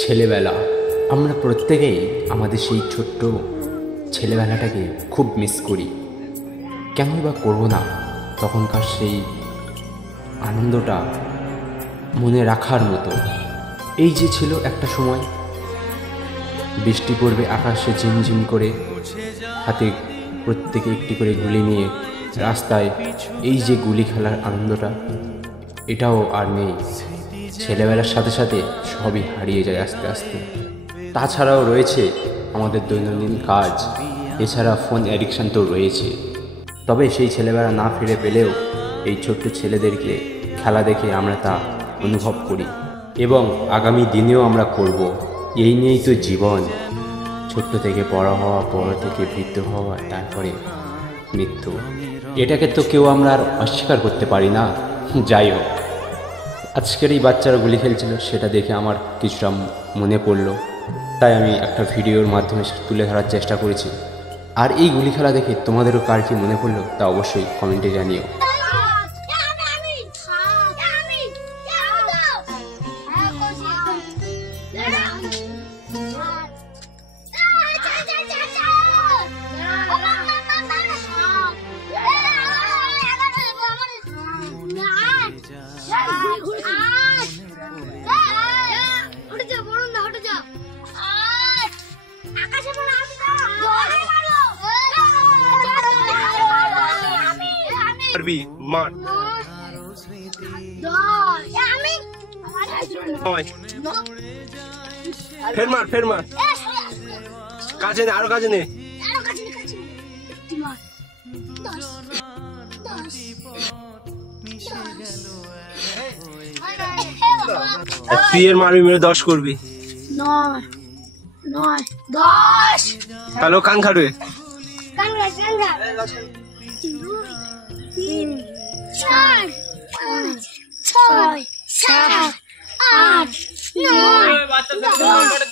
ছেলেবেলা, আমরা প্রত্যেকেই আমাদের সেই ছোট্ট ছেলেবেলাটাকে খুব মিস করি। কেনই বা করবো না? তখনকার সেই আনন্দটা মনে রাখার মতো। এই যে ছিল একটা সময়, বৃষ্টি পড়বে আকাশে ঝিমঝিম করে, হাতে প্রত্যেকে একটি করে গুলি নিয়ে রাস্তায় এই যে গুলি খেলার আনন্দটা, এটাও আর নেই। ছেলেবেলার সাথে সাথে সবই হারিয়ে যায় আস্তে আস্তে। তাছাড়াও রয়েছে আমাদের দৈনন্দিন কাজ, এছাড়া ফোন অ্যাডিকশান তো রয়েছে। তবে সেই ছেলেবেলা না ফিরে পেলেও এই ছোট্ট ছেলেদেরকে খেলা দেখে আমরা তা অনুভব করি এবং আগামী দিনেও আমরা করব। এই নিয়েই তো জীবন। ছোট্ট থেকে বড় হওয়া, বড় থেকে বৃদ্ধ হওয়া, তারপরে মৃত্যু। এটাকে তো কেউ আমরা আর অস্বীকার করতে পারি না। যাই হোক, আজকের এই বাচ্চারা গুলি খেলছিল, সেটা দেখে আমার কিছুটা মনে পড়লো, তাই আমি একটা ভিডিওর মাধ্যমে তুলে ধরার চেষ্টা করেছি। আর এই গুলি খেলা দেখে তোমাদেরও কার কি মনে পড়লো তা অবশ্যই কমেন্টে জানিও। মার ফের মার, ফের মার, কাছে নে, আরো কাছে নে। তুই এর মারবি, মেরে 10 করবি। 9 9 10 কালো কান খাড়বে। কান খা 3 4 5 6 7 8 9